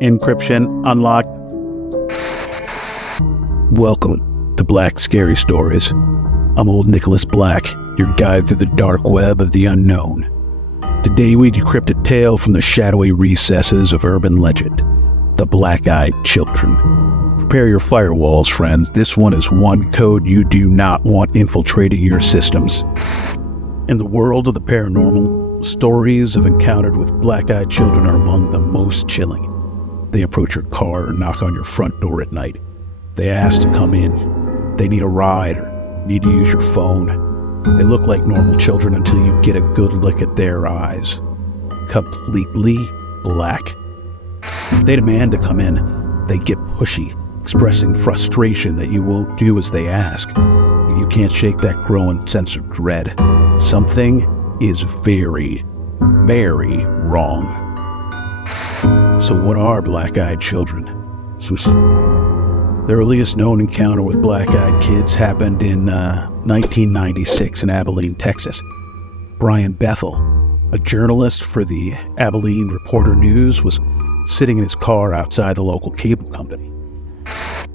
Encryption unlocked. Welcome to Black Scary Stories. I'm old Nicholas Black, your guide through the dark web of the unknown. Today we decrypt a tale from the shadowy recesses of urban legend, the Black-Eyed Children. Prepare your firewalls, friends. This one is one code you do not want infiltrating your systems. In the world of the paranormal, stories of encounters with black-eyed children are among the most chilling. They approach your car or knock on your front door at night. They ask to come in. They need a ride or need to use your phone. They look like normal children until you get a good look at their eyes. Completely black. They demand to come in. They get pushy, expressing frustration that you won't do as they ask. You can't shake that growing sense of dread. Something is very, very wrong. So what are black-eyed children? The earliest known encounter with black-eyed kids happened in 1996 in Abilene, Texas. Brian Bethel, a journalist for the Abilene Reporter News, was sitting in his car outside the local cable company.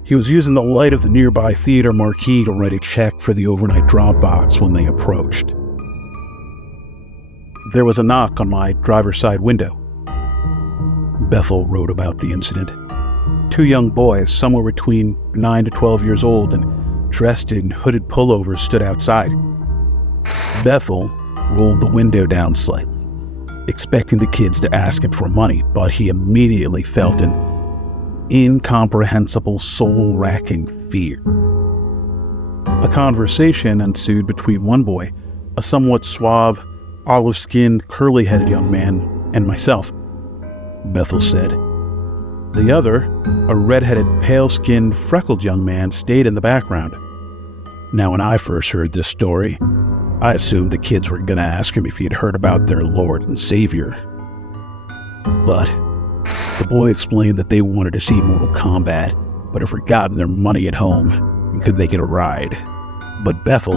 He was using the light of the nearby theater marquee to write a check for the overnight drop box when they approached. There was a knock on my driver's side window. Bethel wrote about the incident. Two young boys, somewhere between 9 to 12 years old and dressed in hooded pullovers, stood outside. Bethel rolled the window down slightly, expecting the kids to ask him for money, but he immediately felt an incomprehensible, soul-racking fear. A conversation ensued between one boy, a somewhat suave, olive-skinned, curly-headed young man, and myself, Bethel said. The other, a red-headed, pale-skinned, freckled young man, stayed in the background. Now, when I first heard this story, I assumed the kids were going to ask him if he had heard about their Lord and Savior. But the boy explained that they wanted to see Mortal Kombat, but had forgotten their money at home and could they get a ride. But Bethel,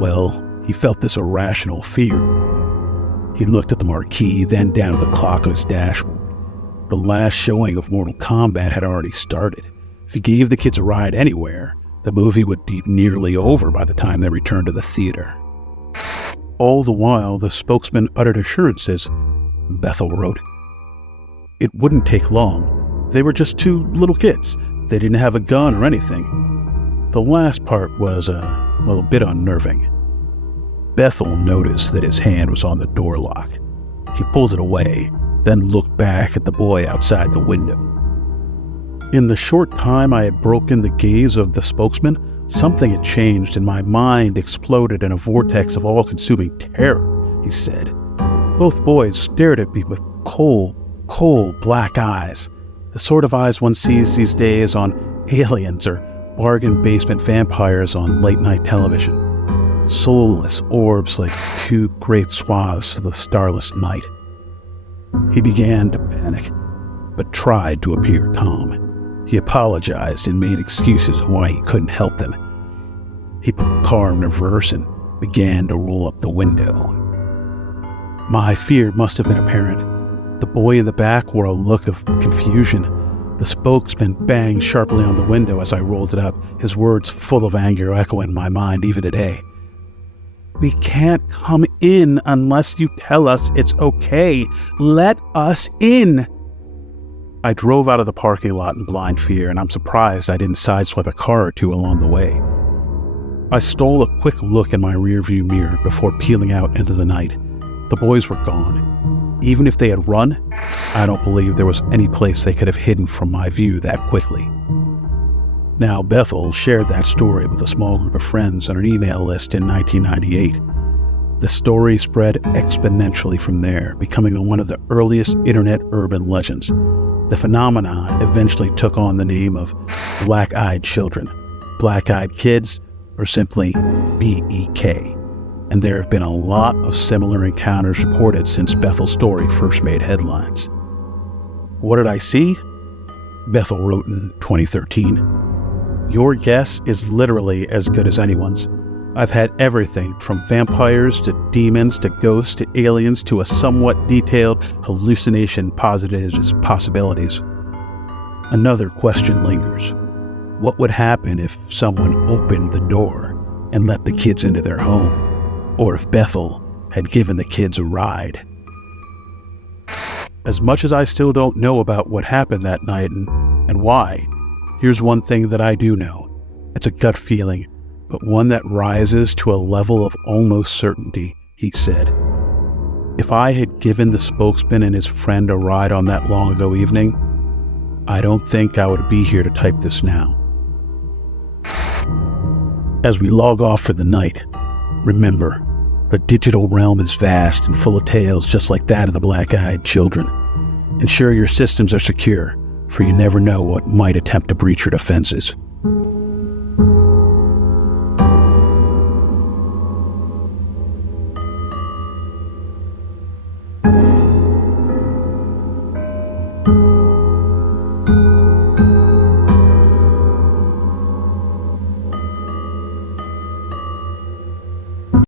well, he felt this irrational fear. He looked at the marquee, then down at the clock on his dashboard. The last showing of Mortal Kombat had already started. If he gave the kids a ride anywhere, the movie would be nearly over by the time they returned to the theater. All the while, the spokesman uttered assurances. Bethel wrote, "It wouldn't take long. They were just two little kids. They didn't have a gun or anything." The last part was a bit unnerving. Bethel noticed that his hand was on the door lock. He pulled it away, then looked back at the boy outside the window. In the short time I had broken the gaze of the spokesman, something had changed and my mind exploded in a vortex of all-consuming terror, he said. Both boys stared at me with cold black eyes, the sort of eyes one sees these days on aliens or bargain basement vampires on late-night television. Soulless orbs like two great swaths of the starless night. He began to panic, but tried to appear calm. He apologized and made excuses why he couldn't help them. He put the car in reverse and began to roll up the window. My fear must have been apparent. The boy in the back wore a look of confusion. The spokesman banged sharply on the window as I rolled it up, his words full of anger echoing in my mind even today. "We can't come in unless you tell us it's okay. Let us in." I drove out of the parking lot in blind fear, and I'm surprised I didn't sideswipe a car or two along the way. I stole a quick look in my rearview mirror before peeling out into the night. The boys were gone. Even if they had run, I don't believe there was any place they could have hidden from my view that quickly. Now, Bethel shared that story with a small group of friends on an email list in 1998. The story spread exponentially from there, becoming one of the earliest internet urban legends. The phenomenon eventually took on the name of Black-Eyed Children, Black-Eyed Kids, or simply BEK. And there have been a lot of similar encounters reported since Bethel's story first made headlines. What did I see? Bethel wrote in 2013. Your guess is literally as good as anyone's. I've had everything from vampires to demons to ghosts to aliens to a somewhat detailed hallucination positive as possibilities. Another question lingers. What would happen if someone opened the door and let the kids into their home? Or if Bethel had given the kids a ride? As much as I still don't know about what happened that night and why, here's one thing that I do know. It's a gut feeling, but one that rises to a level of almost certainty, he said. If I had given the spokesman and his friend a ride on that long ago evening, I don't think I would be here to type this now. As we log off for the night, remember, the digital realm is vast and full of tales just like that of the black-eyed children. Ensure your systems are secure, for you never know what might attempt to breach your defenses.